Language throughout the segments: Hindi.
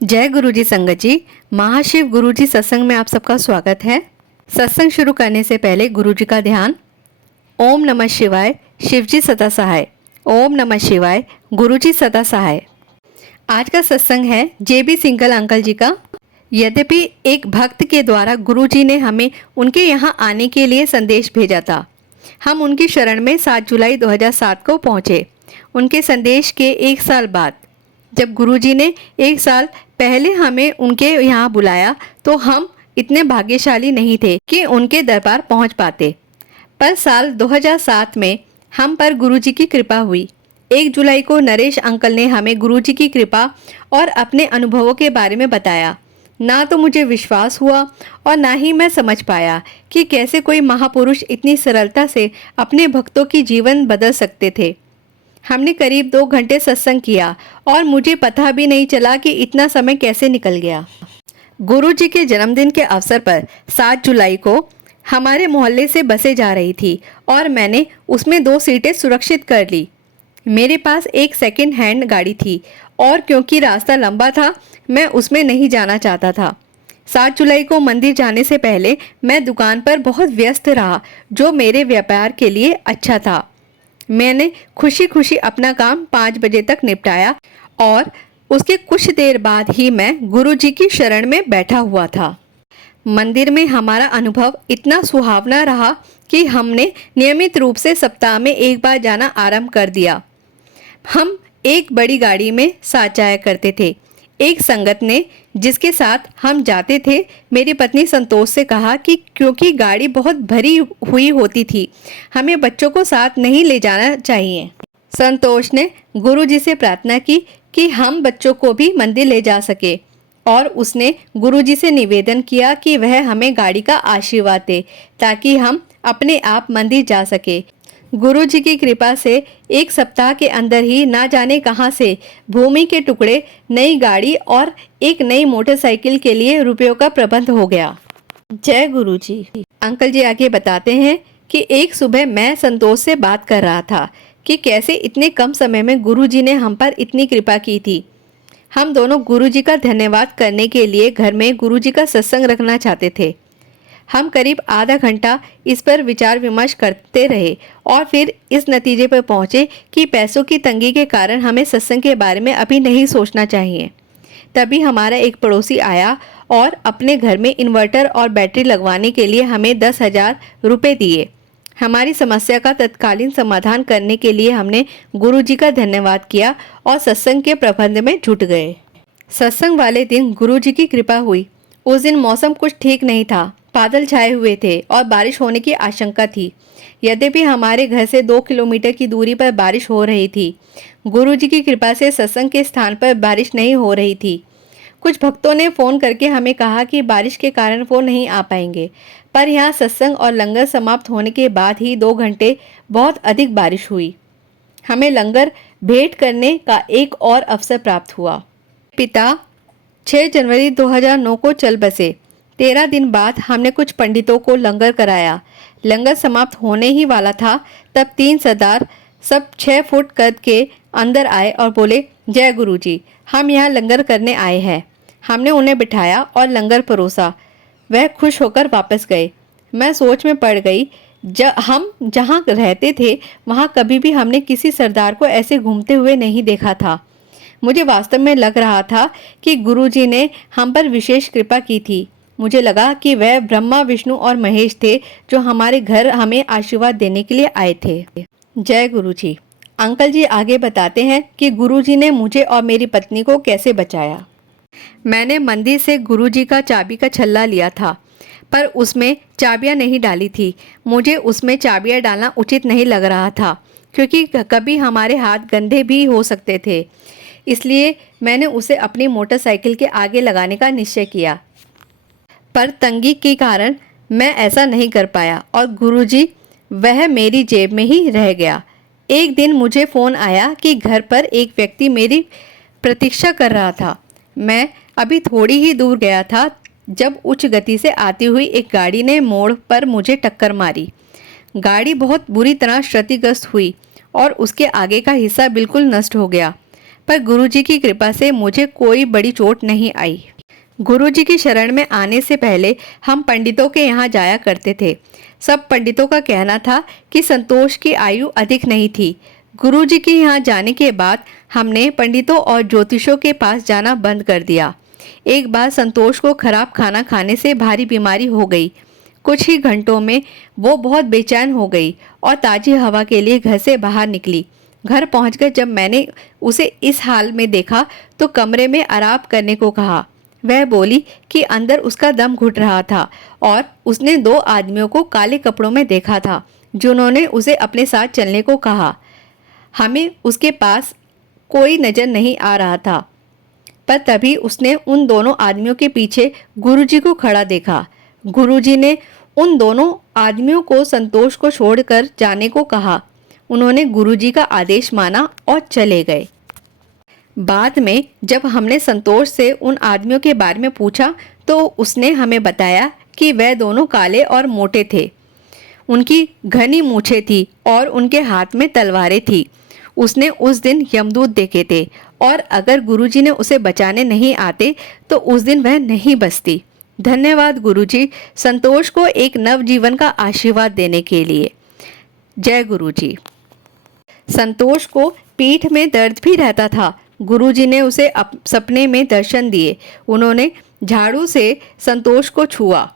जय गुरु जी संगत जी। महाशिव गुरु जी सत्संग में आप सबका स्वागत है। सत्संग शुरू करने से पहले गुरु जी का ध्यान। ओम नमः शिवाय, शिव जी सदा सहाय। ओम नमः शिवाय, गुरु जी सदा सहाय। आज का सत्संग है JB सिंगल अंकल जी का। यद्यपि एक भक्त के द्वारा गुरु जी ने हमें उनके यहाँ आने के लिए संदेश भेजा था। हम उनकी शरण में 7 जुलाई 2007 को पहुँचे। उनके संदेश के 1 साल बाद जब गुरुजी ने 1 साल पहले हमें उनके यहाँ बुलाया तो हम इतने भाग्यशाली नहीं थे कि उनके दरबार पहुँच पाते। पर साल 2007 में हम पर गुरुजी की कृपा हुई। 1 जुलाई को नरेश अंकल ने हमें गुरुजी की कृपा और अपने अनुभवों के बारे में बताया। ना तो मुझे विश्वास हुआ और ना ही मैं समझ पाया कि कैसे कोई महापुरुष इतनी सरलता से अपने भक्तों की जीवन बदल सकते थे। हमने करीब 2 घंटे सत्संग किया और मुझे पता भी नहीं चला कि इतना समय कैसे निकल गया। गुरुजी के जन्मदिन के अवसर पर 7 जुलाई को हमारे मोहल्ले से बसें जा रही थी और मैंने उसमें 2 सीटें सुरक्षित कर ली। मेरे पास एक सेकंड हैंड गाड़ी थी और क्योंकि रास्ता लंबा था मैं उसमें नहीं जाना चाहता था। 7 जुलाई को मंदिर जाने से पहले मैं दुकान पर बहुत व्यस्त रहा, जो मेरे व्यापार के लिए अच्छा था। मैंने खुशी खुशी अपना काम 5 बजे तक निपटाया और उसके कुछ देर बाद ही मैं गुरुजी की शरण में बैठा हुआ था। मंदिर में हमारा अनुभव इतना सुहावना रहा कि हमने नियमित रूप से सप्ताह में 1 बार जाना आरंभ कर दिया। हम एक बड़ी गाड़ी में साथ जाया करते थे। एक संगत ने जिसके साथ हम जाते थे, मेरी पत्नी संतोष से कहा कि क्योंकि गाड़ी बहुत भरी हुई होती थी, हमें बच्चों को साथ नहीं ले जाना चाहिए। संतोष ने गुरुजी से प्रार्थना की कि हम बच्चों को भी मंदिर ले जा सके और उसने गुरुजी से निवेदन किया कि वह हमें गाड़ी का आशीर्वाद दे ताकि हम अपने आप मंदिर जा सके। गुरुजी की कृपा से 1 सप्ताह के अंदर ही ना जाने कहां से भूमि के टुकड़े, नई गाड़ी और एक नई मोटरसाइकिल के लिए रुपयों का प्रबंध हो गया। जय गुरुजी। अंकल जी आगे बताते हैं कि एक सुबह मैं संतोष से बात कर रहा था कि कैसे इतने कम समय में गुरुजी ने हम पर इतनी कृपा की थी। हम दोनों गुरुजी का धन्यवाद करने के लिए घर में गुरुजी का सत्संग रखना चाहते थे। हम करीब आधा घंटा इस पर विचार विमर्श करते रहे और फिर इस नतीजे पर पहुंचे कि पैसों की तंगी के कारण हमें सत्संग के बारे में अभी नहीं सोचना चाहिए। तभी हमारा एक पड़ोसी आया और अपने घर में इन्वर्टर और बैटरी लगवाने के लिए हमें 10,000 रुपये दिए। हमारी समस्या का तत्कालीन समाधान करने के लिए हमने गुरुजी का धन्यवाद किया और सत्संग के प्रबंध में जुट गए। सत्संग वाले दिन गुरुजी की कृपा हुई। उस दिन मौसम कुछ ठीक नहीं था, बादल छाए हुए थे और बारिश होने की आशंका थी। यद्यपि हमारे घर से 2 किलोमीटर की दूरी पर बारिश हो रही थी। गुरुजी की कृपा से सत्संग के स्थान पर बारिश नहीं हो रही थी। कुछ भक्तों ने फ़ोन करके हमें कहा कि बारिश के कारण वो नहीं आ पाएंगे, पर यहाँ सत्संग और लंगर समाप्त होने के बाद ही 2 घंटे बहुत अधिक बारिश हुई। हमें लंगर भेंट करने का एक और अवसर प्राप्त हुआ। पिता 6 जनवरी 2009 को चल बसे। 13 दिन बाद हमने कुछ पंडितों को लंगर कराया। लंगर समाप्त होने ही वाला था तब 3 सरदार सब 6 फुट कद के अंदर आए और बोले, जय गुरुजी, हम यहाँ लंगर करने आए हैं। हमने उन्हें बिठाया और लंगर परोसा। वह खुश होकर वापस गए। मैं सोच में पड़ गई। हम जहाँ रहते थे वहाँ कभी भी हमने किसी सरदार को ऐसे घूमते हुए नहीं देखा था। मुझे वास्तव में लग रहा था कि गुरुजी ने हम पर विशेष कृपा की थी। मुझे लगा कि वह ब्रह्मा, विष्णु और महेश थे जो हमारे घर हमें आशीर्वाद देने के लिए आए थे। जय गुरुजी। अंकल जी आगे बताते हैं कि गुरुजी ने मुझे और मेरी पत्नी को कैसे बचाया। मैंने मंदिर से गुरुजी का चाबी का छल्ला लिया था, पर उसमें चाबियां नहीं डाली थी। मुझे उसमें चाबियां डालना उचित नहीं लग रहा था क्योंकि कभी हमारे हाथ गंदे भी हो सकते थे। इसलिए मैंने उसे अपनी मोटरसाइकिल के आगे लगाने का निश्चय किया, पर तंगी के कारण मैं ऐसा नहीं कर पाया और गुरुजी वह मेरी जेब में ही रह गया। एक दिन मुझे फ़ोन आया कि घर पर एक व्यक्ति मेरी प्रतीक्षा कर रहा था। मैं अभी थोड़ी ही दूर गया था जब उच्च गति से आती हुई एक गाड़ी ने मोड़ पर मुझे टक्कर मारी। गाड़ी बहुत बुरी तरह क्षतिग्रस्त हुई और उसके आगे का हिस्सा बिल्कुल नष्ट हो गया। पर गुरुजी की कृपा से मुझे कोई बड़ी चोट नहीं आई। गुरुजी की शरण में आने से पहले हम पंडितों के यहाँ जाया करते थे। सब पंडितों का कहना था कि संतोष की आयु अधिक नहीं थी। गुरुजी के यहाँ जाने के बाद हमने पंडितों और ज्योतिषों के पास जाना बंद कर दिया। एक बार संतोष को खराब खाना खाने से भारी बीमारी हो गई। कुछ ही घंटों में वो बहुत बेचैन हो गई और ताज़ी हवा के लिए घर से बाहर निकली। घर पहुंचकर जब मैंने उसे इस हाल में देखा तो कमरे में आराम करने को कहा। वह बोली कि अंदर उसका दम घुट रहा था और उसने 2 आदमियों को काले कपड़ों में देखा था जिन्होंने उसे अपने साथ चलने को कहा। हमें उसके पास कोई नज़र नहीं आ रहा था, पर तभी उसने उन दोनों आदमियों के पीछे गुरुजी को खड़ा देखा। गुरुजी ने उन दोनों आदमियों को संतोष को छोड़कर जाने को कहा। उन्होंने गुरुजी का आदेश माना और चले गए। बाद में जब हमने संतोष से उन आदमियों के बारे में पूछा तो उसने हमें बताया कि वह दोनों काले और मोटे थे। उनकी घनी मूछें थी और उनके हाथ में तलवारें थी। उसने उस दिन यमदूत देखे थे और अगर गुरुजी ने उसे बचाने नहीं आते तो उस दिन वह नहीं बचती। धन्यवाद गुरुजी, संतोष को एक नवजीवन का आशीर्वाद देने के लिए। जय गुरुजी। संतोष को पीठ में दर्द भी रहता था। गुरुजी ने उसे सपने में दर्शन दिए। उन्होंने झाड़ू से संतोष को छुआ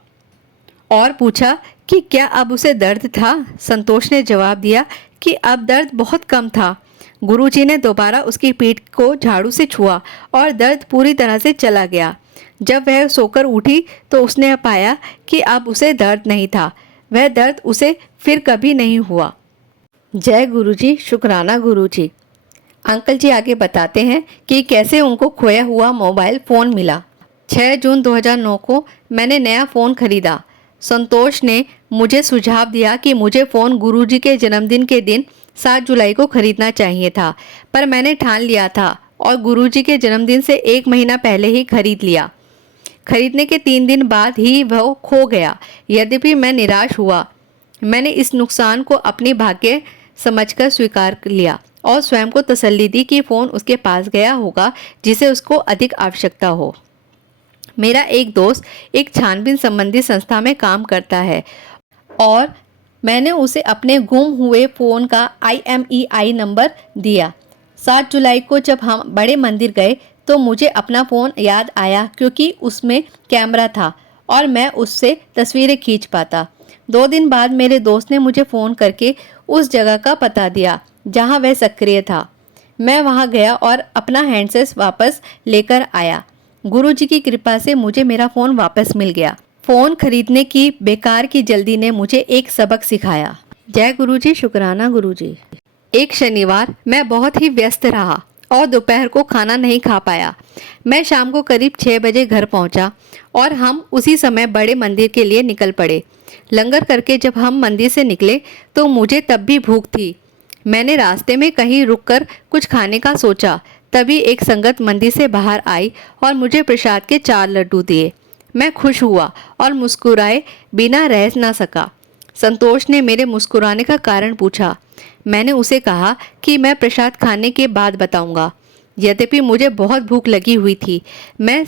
और पूछा कि क्या अब उसे दर्द था। संतोष ने जवाब दिया कि अब दर्द बहुत कम था। गुरुजी ने दोबारा उसकी पीठ को झाड़ू से छुआ और दर्द पूरी तरह से चला गया। जब वह सोकर उठी तो उसने पाया कि अब उसे दर्द नहीं था। वह दर्द उसे फिर कभी नहीं हुआ। जय गुरुजी, शुक्राना गुरुजी। अंकल जी आगे बताते हैं कि कैसे उनको खोया हुआ मोबाइल फ़ोन मिला। 6 जून 2009 को मैंने नया फ़ोन खरीदा। संतोष ने मुझे सुझाव दिया कि मुझे फ़ोन गुरुजी के जन्मदिन के दिन 7 जुलाई को खरीदना चाहिए था, पर मैंने ठान लिया था और गुरुजी के जन्मदिन से 1 महीना पहले ही खरीद लिया। खरीदने के 3 दिन बाद ही वह खो गया। यद्यपि मैं निराश हुआ, मैंने इस नुकसान को अपनी भाग्य समझकर स्वीकार लिया और स्वयं को तसल्ली दी कि फ़ोन उसके पास गया होगा जिसे उसको अधिक आवश्यकता हो। मेरा एक दोस्त एक छानबीन संबंधी संस्था में काम करता है और मैंने उसे अपने गुम हुए फ़ोन का IMEI नंबर दिया। 7 जुलाई को जब हम बड़े मंदिर गए तो मुझे अपना फ़ोन याद आया क्योंकि उसमें कैमरा था और मैं उससे तस्वीरें खींच पाता। 2 दिन बाद मेरे दोस्त ने मुझे फ़ोन करके उस जगह का पता दिया जहां वह सक्रिय था। मैं वहां गया और अपना हैंडसेट वापस लेकर आया। गुरुजी की कृपा से मुझे मेरा फ़ोन वापस मिल गया। फ़ोन खरीदने की बेकार की जल्दी ने मुझे एक सबक सिखाया। जय गुरुजी, शुक्राना गुरुजी। एक शनिवार मैं बहुत ही व्यस्त रहा और दोपहर को खाना नहीं खा पाया। मैं शाम को करीब 6 बजे घर पहुंचा और हम उसी समय बड़े मंदिर के लिए निकल पड़े। लंगर करके जब हम मंदिर से निकले तो मुझे तब भी भूख थी। मैंने रास्ते में कहीं रुककर कुछ खाने का सोचा। तभी एक संगत मंदिर से बाहर आई और मुझे प्रसाद के 4 लड्डू दिए। मैं खुश हुआ और मुस्कुराए बिना रह ना सका। संतोष ने मेरे मुस्कुराने का कारण पूछा। मैंने उसे कहा कि मैं प्रसाद खाने के बाद बताऊंगा। यद्यपि मुझे बहुत भूख लगी हुई थी, मैं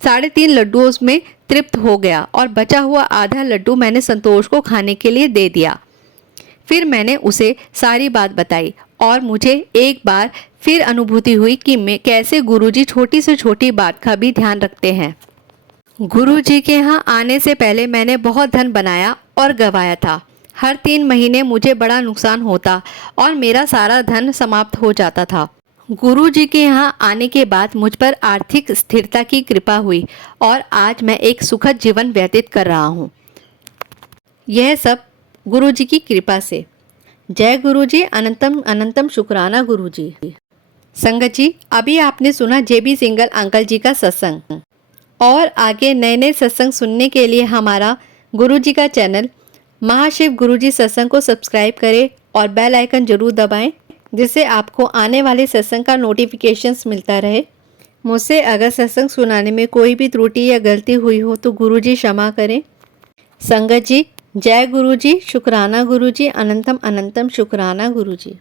3.5 लड्डुओं में तृप्त हो गया और बचा हुआ आधा लड्डू मैंने संतोष को खाने के लिए दे दिया। फिर मैंने उसे सारी बात बताई और मुझे एक बार फिर अनुभूति हुई कि मैं कैसे गुरुजी छोटी से छोटी बात का भी ध्यान रखते हैं। गुरुजी के यहाँ आने से पहले मैंने बहुत धन बनाया और गंवाया था। हर 3 महीने मुझे बड़ा नुकसान होता और मेरा सारा धन समाप्त हो जाता था। गुरुजी के यहाँ आने के बाद मुझ पर आर्थिक स्थिरता की कृपा हुई और आज मैं एक सुखद जीवन व्यतीत कर रहा हूँ। यह सब गुरुजी की कृपा से। जय गुरुजी, अनंतम अनंतम शुक्राना गुरुजी। संगत जी, अभी आपने सुना JB सिंगल अंकल जी का सत्संग और आगे नए नए सत्संग सुनने के लिए हमारा गुरुजी का चैनल महाशिव गुरुजी सत्संग को सब्सक्राइब करें और बेल आइकन जरूर दबाएं जिससे आपको आने वाले सत्संग का नोटिफिकेशंस मिलता रहे। मुझसे अगर सत्संग सुनाने में कोई भी त्रुटि या गलती हुई हो तो गुरुजी क्षमा करें। संगत जी, जय गुरुजी, शुक्राना गुरुजी, अनंतम अनंतम शुक्राना गुरुजी।